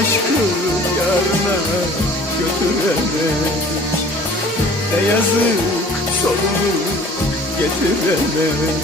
aşkı yarına götüremedim Ne yazık sonunu getiremedim